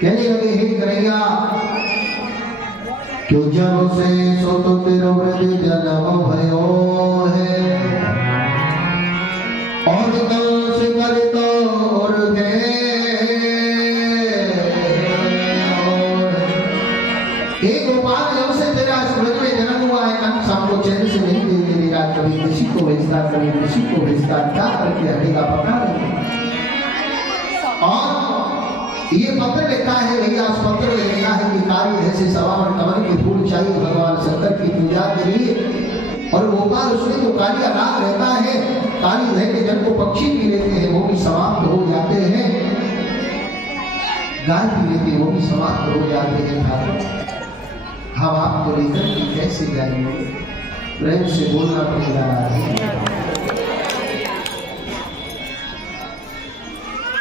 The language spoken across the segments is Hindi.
कहने लगे हे कन्हैया क्यों जब से सो तो तेरो व्रज जन्म भयो है और कल से कर तो और गए गोपाल जब से तेरा सूरज में जन्म हुआ है कल शाम को चैन से नहीं देगा कभी किसी को भेजता कभी किसी को भेजता क्या करके हटेगा पता नहीं। और ये पत्र लिखा है भैया उस पत्र में लिखा है कि काली जैसे सवार कमल के फूल चाहिए भगवान शंकर की पूजा के लिए और गोपाल उसमें तो कालिया राग रहता है काली भय के जल को पक्षी पी लेते हैं वो भी समाप्त हो जाते हैं गाय पी लेते वो भी समाप्त हो जाते हैं ठाकुर हम आपको लेकर के कैसे जाएंगे प्रेम से बोलना पड़ेगा।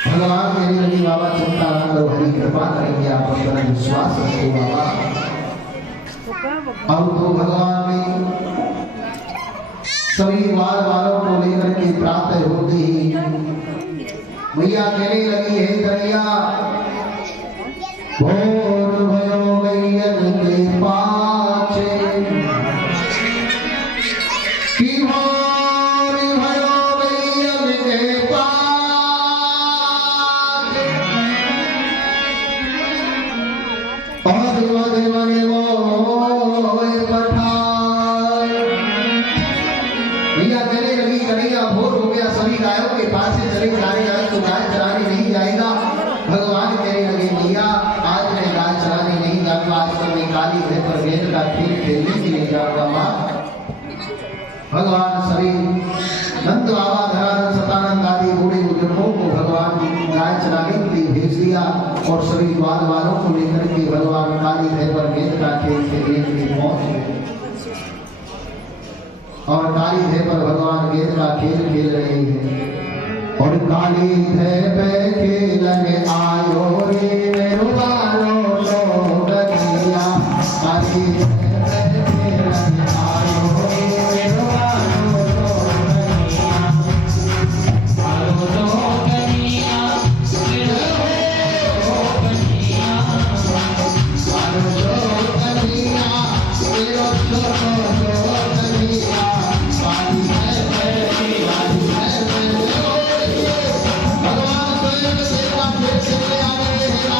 भगवान कहने लगे बाबा चिंता न करो हरि कृपा करेंगे आप अपना विश्वास रखो बाबा। अब तो भगवान ने सभी बाल बालों को लेकर के प्रातः होते ही मैया कहने लगी है कन्हैया भोर भयो गैयन के पाछे कि भोर भयो गैयन के पाछे और मधे मने मोय पठार। भैया कहने लगी कन्हैया भोर हो गया सभी गायों के पास से चले जाने आए तो गाय चराने नहीं जाएगा। भगवान कहने लगे भैया आज मैं गाय चराने नहीं जाऊंगा आज तो मैं काली है पर वेद का खेल खेलने के लिए जाऊंगा माँ। भगवान सभी नंद बाबा धरानंद सतानंद आदि बूढ़े बुजुर्गों को भगवान गाय चराने के लिए भेज दिया और सभी बाल वालों को लेकर के भगवान काली है पर वेद का खेल खेलने के लिए पहुंच गए और काली है पर भगवान वेद का खेल खेल रहे हैं और काली है पे खेलने आयो रे मेरो बालो लो गनिया काली है पे खेलने आयो रे मेरो बालो लो गनिया बालो लो गनिया मेरो गनिया बालो लो गनिया मेरो गनिया काली है पे काली है पे भगवान स्वयं सेवा भेज के आए हैं।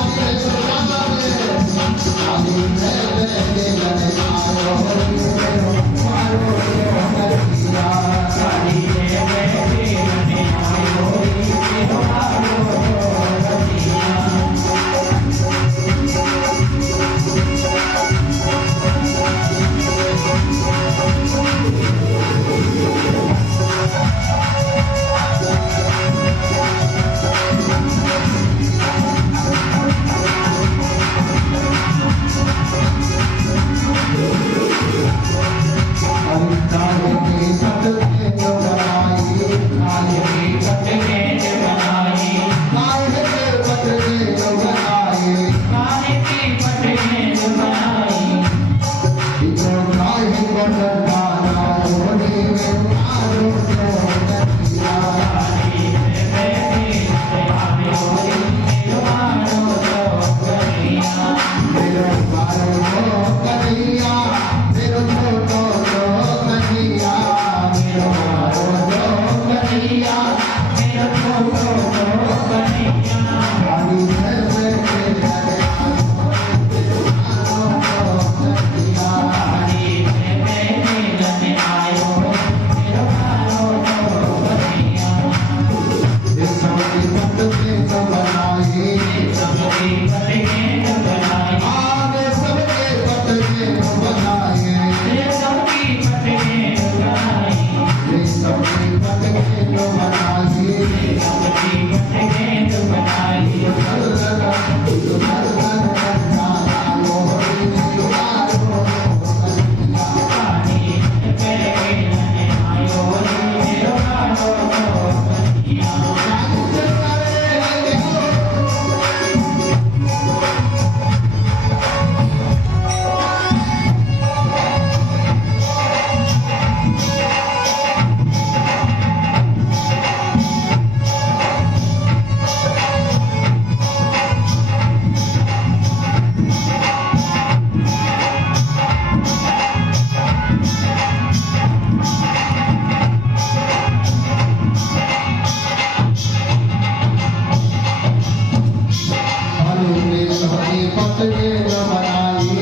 सती पट के न बनाई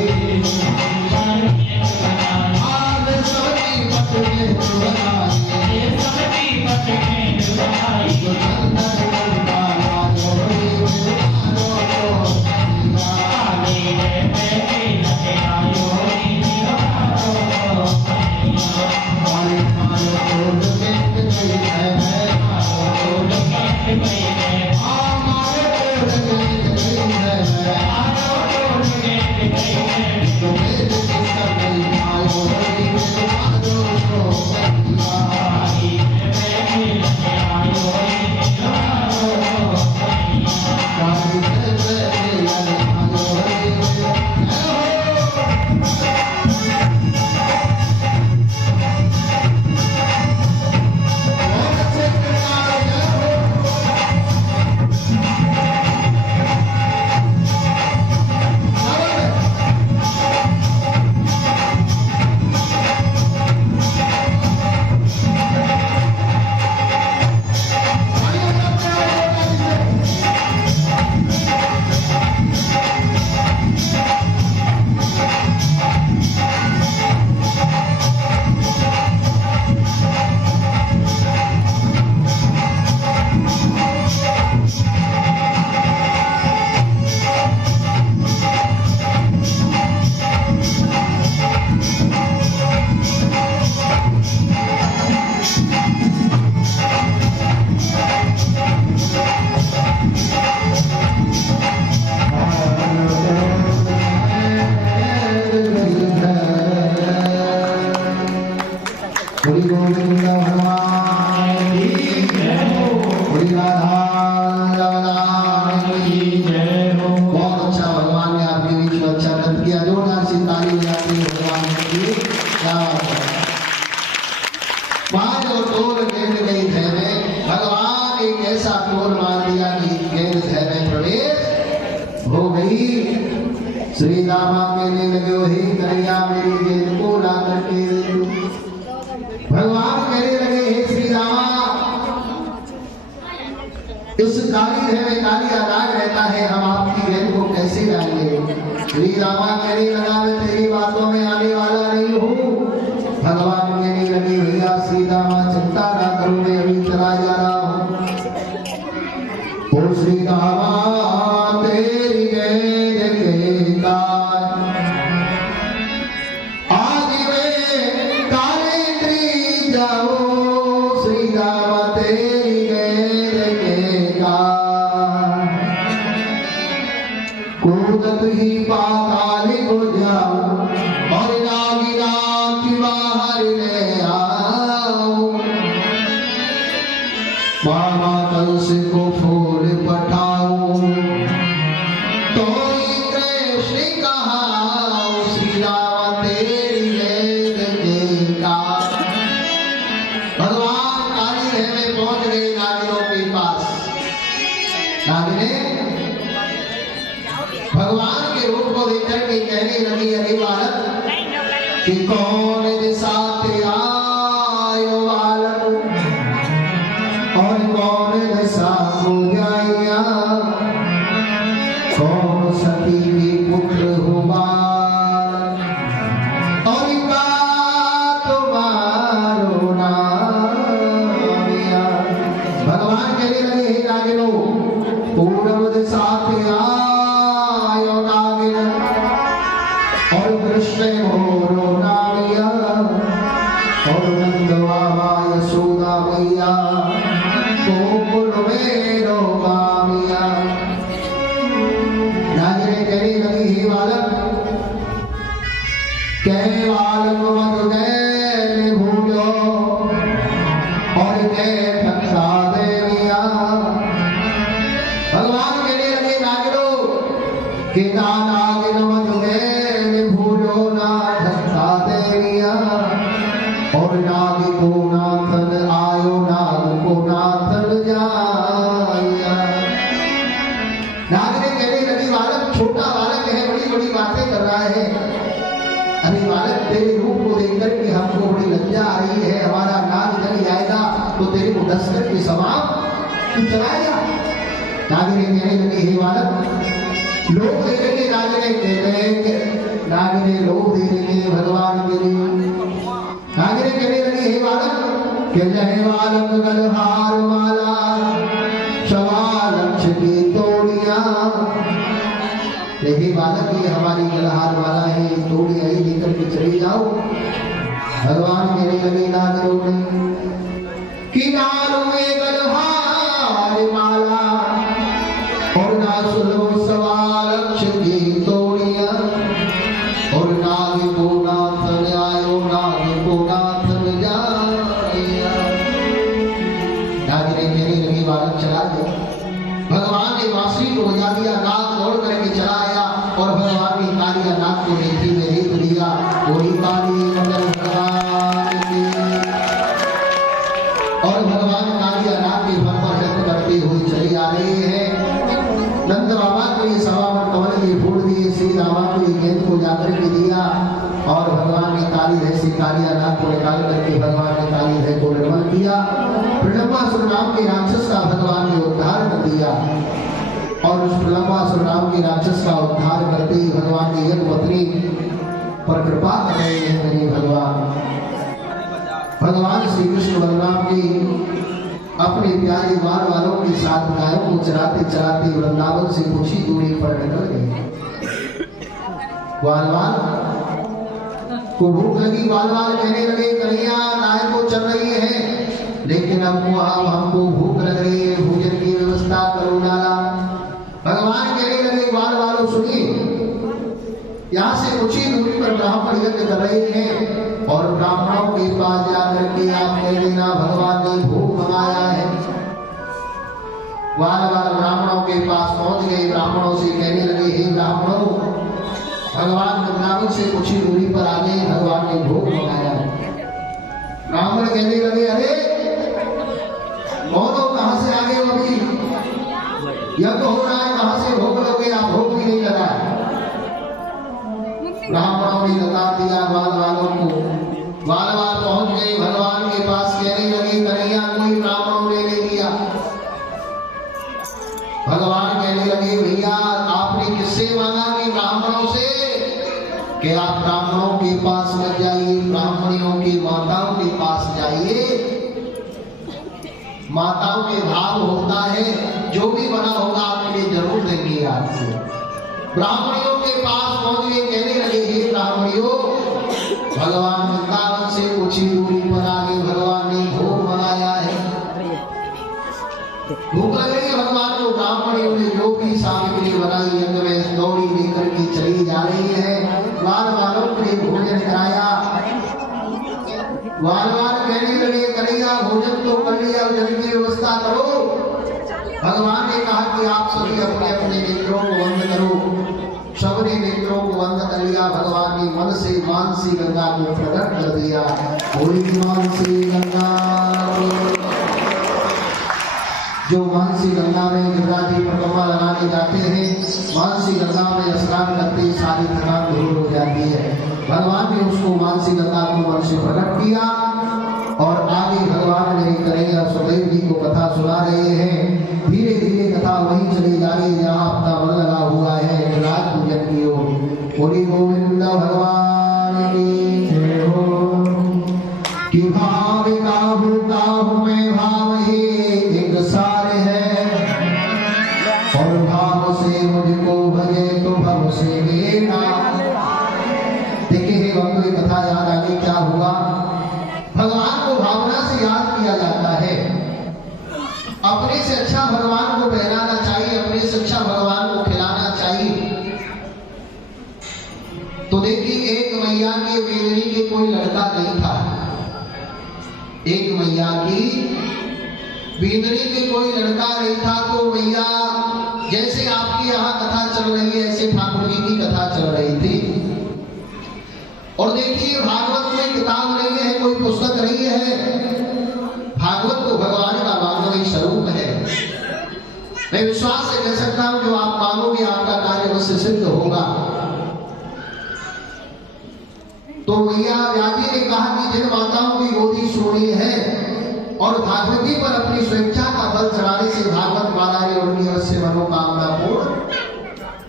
आज सती पट के न बनाई जो चंदन वाला जोड़ी मारे मारो तोड़ के गई है श्री रामा कहने लगे हे कन्हैया मेरी गेंद को ला करके भगवान कहने लगे हे श्री रामा इस काली देह में काली राग रहता है हम आपकी गेंद को कैसे डालेंगे। श्री रामा कहने लगा मैं तेरी बातों में आने वाला नहीं हूँ। भगवान कहने लगे भैया श्री रामा चिंता ना करो मैं अभी चला जा रहा हूँ। श्री रामा तेरी गेंद के आज में काली त्री जाओ श्री राम तेरी गेंद के कूदत ही पाताल को जाओ और नागिना की बाहर ले आओ मामा कंस को फूल पठाओ तो कृष्ण कहा श्री राम तेरी गेंद के भगवान काली देह में पहुंच गए नागिनों के पास। नागिने भगवान के रूप को देखकर के कहने लगी अरे बालक कि कौन दिशा से आयो बालक और कौन दिशा को जाइया कौन सती के पुत्र हुआ और का तुम्हारो नामिया। भगवान कहने लगे हे नागिनो पूर्व दिशा से आयो नागिन और कृष्ण मोरो नामिया और नंद बाबा यशोदा मैया गोकुल मेरो मामिया। नागिने कहने लगी हे बालक कह बालक मत गए भूलो और कह ठक्का देविया। भगवान कहने लगे नागिनो कि ना नागिन मत गए भूलो ना ठक्का देविया और नाग को नाथन आयो नाग को नाथन जाया। नाग ने कहने लगी बालक छोटा बालक है बड़ी बड़ी बातें कर रहा है। अरे बालक तेरे रूप को देखकर के हमको बड़ी लज्जा आ रही है हमारा नाग जल जाएगा तो तेरे को दस्तर के समान तू चलाएगा। नाग ने कहने लगी हे बालक लोग दे देंगे, नागिने कहते हैं कि नागिने लोग दे देंगे भगवान के लिए। नागिने कहने लगी, हे बालक, कि जय बालक गलहार माला, सवा लक्ष की तोड़िया। हे बालक, ये हमारी गलहार माला है, ये तोड़िया ही लेकर के चले जाओ। भगवान कहने लगे नागिनों ने कि नालो में गलहार माला और ना सुनो सवा लक्ष की तोड़िया, और नाग को नाथ जायो, नाग को नाथ जाया। नागिने कहने लगी, बालक चला गया। भगवान ने बांसुरी को बजा दिया, नाग दौड़ करके चला आया और भगवान ने कालिया नाग को नेठी में रेत दिया। वही काली नगर भगवान की, और भगवान कालिया नाग के फल पर जप करते हुए चले आ रहे हैं। नंद बाबा को ये सवावन कमल के फूल दिए, श्री रामा को ये गेंद को जाकर के दिया, और भगवान ने काली रह से कालिया नाग को निकाल करके भगवान ने काली रह को निर्मल किया। प्रलंबासुर नाम के राक्षस का भगवान ने उद्धार कर दिया, और उस प्रलंबासुर नाम के राक्षस का उद्धार करते ही भगवान ने यज्ञपत्नी पर कृपा कर रहे हैं। मेरे भगवान श्री कृष्ण बलराम की अपने प्यारे बाल वालों के साथ गायों को चराते चराते वृंदावन से कुछ ही दूरी पर निकल गए। बाल को भूख लगी, बाल कहने लगे, कन्हैया गाय को चल रही है, लेकिन हमको भूख लग रही है, भोजन की व्यवस्था करो नाला। भगवान कहने लगे, बाल वालों सुनिए, यहाँ से कुछ ही दूरी पर ब्राह्मण यज्ञ कर रहे हैं, और ब्राह्मणों के पास जाकर के आप कह देना भगवान ने भोग मंगाया है। बाल ब्राह्मणों के पास पहुंच गए, ब्राह्मणों से कहने लगे, हे ब्राह्मणों, भगवान वृंदावन से कुछ ही दूरी पर आ गए, भगवान ने भोग मंगाया है। ब्राह्मण कहने लगे, अरे कौन कहां से आ गए हो, अभी यज्ञ हो रहा है, कहां से भोग लोगे, आप भोग भी नहीं लगा। ब्राह्मणों ने लगा दिया बाल वालों को, बाल पहुंच गए भगवान के पास, कहने लगे, कन्हैया कोई ब्राह्मणों ने ले लिया। भगवान कहने लगे, भैया आपने किससे मांगा कि ब्राह्मणों से, कि आप ब्राह्मणों के पास मत जाइए, ब्राह्मणियों की माताओं के पास जाइए। माताओं के भाव होता है, जो भी बना होगा आपके लिए जरूर देंगे आपसे। ब्राह्मणियों के पास पहुंच गए, कहने लगे, हे ब्राह्मणियों, भगवान वृंदावन से कुछ ही दूरी पर आगे भगवान ने भोग मंगाया है। भूख लग रही है भगवान को। ब्राह्मणियों ने जो भी सामग्री बनाई यज्ञ में दौड़ी लेकर के चली जा रही है। बाल वालों को भोजन कराया। बाल कहने लगे, कन्हैया भोजन तो कर लिया, जल की व्यवस्था करो। भगवान ने कहा कि आप सभी अपने अपने नेत्रों को बंद करो। सबने नेत्रों को बंद कर लिया। भगवान ने मन से मानसी गंगा को प्रकट कर दिया। मानसी गंगा, जो मानसी गंगा में गिरिराज जी परिक्रमा लगाने जाते हैं, मानसी गंगा में स्नान करते सारी थकान दूर हो जाती है। भगवान ने उसको मानसी गंगा को मन से प्रकट किया, और आगे भगवान ने कन्हैया सुखदेव जी को कथा सुना रहे हैं। धीरे धीरे कथा वहीं चली जा रही जहाँ अपना मन लगा हुआ है। गिरिराज पूजन की ओर बोली गोविंद भगवान की जय हो। कि भाव काहू में भाव ही एक सार है, और भाव से मुझको भजे तो भव से बेड़ा। देखिए भक्तों, कथा याद आगे क्या हुआ। भगवान को भावना से याद किया जाता है। अपने से अच्छा भगवान को पहनाना चाहिए, अपने से अच्छा भगवान को खिलाना चाहिए। तो देखिए, एक मैया के वेदनी के कोई लड़का नहीं था। एक मैया की वेदनी के कोई लड़का नहीं था। तो मैया, जैसे आपकी यहाँ कथा चल रही है, ऐसे ठाकुर जी की कथा चल रही थी। और देखिए, भागवत में किताब नहीं है, कोई पुस्तक नहीं है। भागवत तो भगवान का वांगमय स्वरूप है। मैं विश्वास से कह सकता हूं, जो आप मांगोगे आपका कार्य उससे सिद्ध होगा। तो मैया व्याजी ने कहा कि जिन माताओं की गोदी सोनी है और भागवती पर अपनी स्वेच्छा का बल चढ़ाने से भागवत माला ने उनकी अवश्य मनोकामना पूर्ण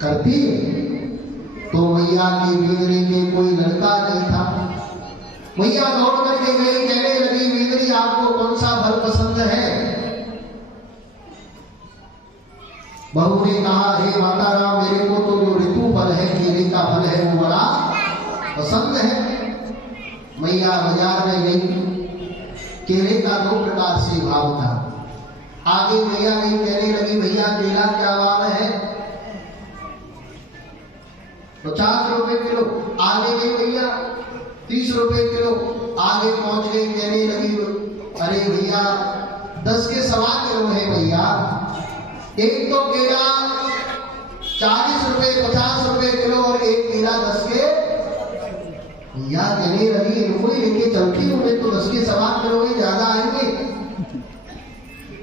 करती। तो मैया की वींदरी के कोई लड़का नहीं था। मैया दौड़ करके गई, कहने लगी वींदरी आपको कौन सा फल पसंद है? बहू ने कहा हे माता राम, मेरे को तो जो ऋतु फल है, केले का फल है, वो बड़ा पसंद है। मैया बाजार में गई, केले का 2 प्रकार से भाव था। आगे मैया गई, कहने लगी भैया केला क्या भाव है? 50 रुपए किलो। आगे गई भैया 30 रुपए किलो। आगे पहुंच गई, कहने लगी अरे भैया 10 के सवा किलो है भैया। एक तो केला 40 रुपए 50 रुपए किलो और एक केला 10 के। भैया कहने लगी इनको ही लेके चलती हूँ, तो 10 के सवा किलो ही ज्यादा आएंगे।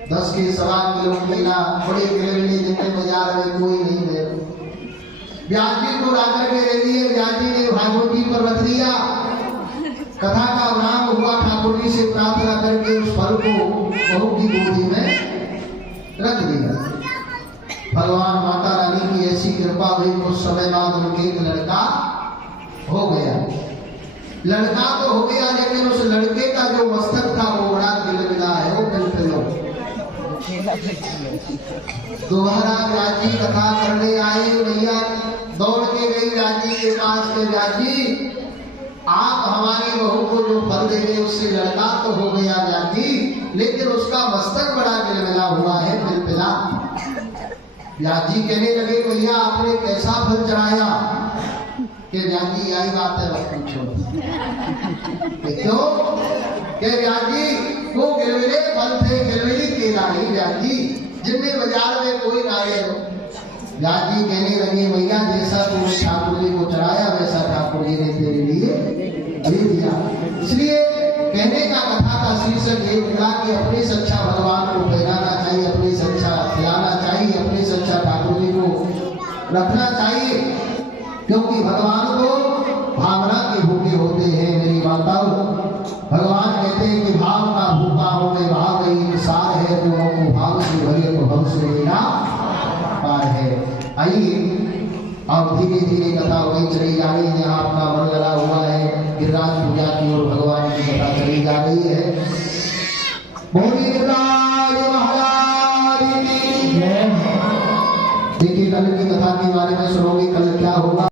10 के सवा किलो केला बड़े केले जितने बाजार में कोई नहीं है। व्यास जी को ला करके दे दिए। व्यास जी ने भागवत जी पर रख दिया। कथा का नाम हुआ, ठाकुर जी से प्रार्थना करके उस फल को बहू की गोदी में रख दिया। भगवान माता रानी की ऐसी कृपा हुई, कुछ समय बाद उनके एक लड़का हो गया। लड़का तो हो गया, लेकिन उस लड़के का जो मस्तक था वो बड़ा गिलमिला है, वो पिलपिलो। दोबारा व्यास जी कथा करने आए। भैया दौड़ के गई व्यास जी के पास में, व्यास जी आप हमारी बहू को जो फल दे गए उससे लड़का तो हो गया व्यास जी, लेकिन उसका मस्तक बड़ा गिलमिला हुआ है, पिलपिला। व्यास जी कहने लगे भैया आपने कैसा फल चढ़ाया? कि व्यास जी यही बात है, मत पूछो। क्यों? कि व्यास जी वो गिलमिले फल थे, गिलमिली केला नहीं व्यास जी, जिनमें बाजार में कोई ना आए। व्यास जी कहने लगे भैया जैसा तुमने ठाकुर जी को चढ़ाया वैसा ठाकुर जी ने तेरे लिए दे दिया। इसलिए कहने का कथा का शीर्षक ये निकला कि अपनी सच्चा भगवान को पहनाना चाहिए, अपनी सच्चा खिलाना चाहिए, अपनी सच्चा ठाकुर जी को रखना चाहिए, क्योंकि भगवान को भावना के भूखे होते हैं। मेरी माताओं, भगवान कहते हैं कि भाव का भूखा हो मैं भाव ही सार है, तो भाव से भरे तो भव से मेरा पार है। आइए अब धीरे धीरे कथा वही चली जा रही है, यहाँ अपना मन लगा हुआ है गिरिराज पूजा की ओर, भगवान की कथा चली जा रही है। बोलिए गिरिराज महाराज की जय। देखिए कल की कथा के बारे में सुनो।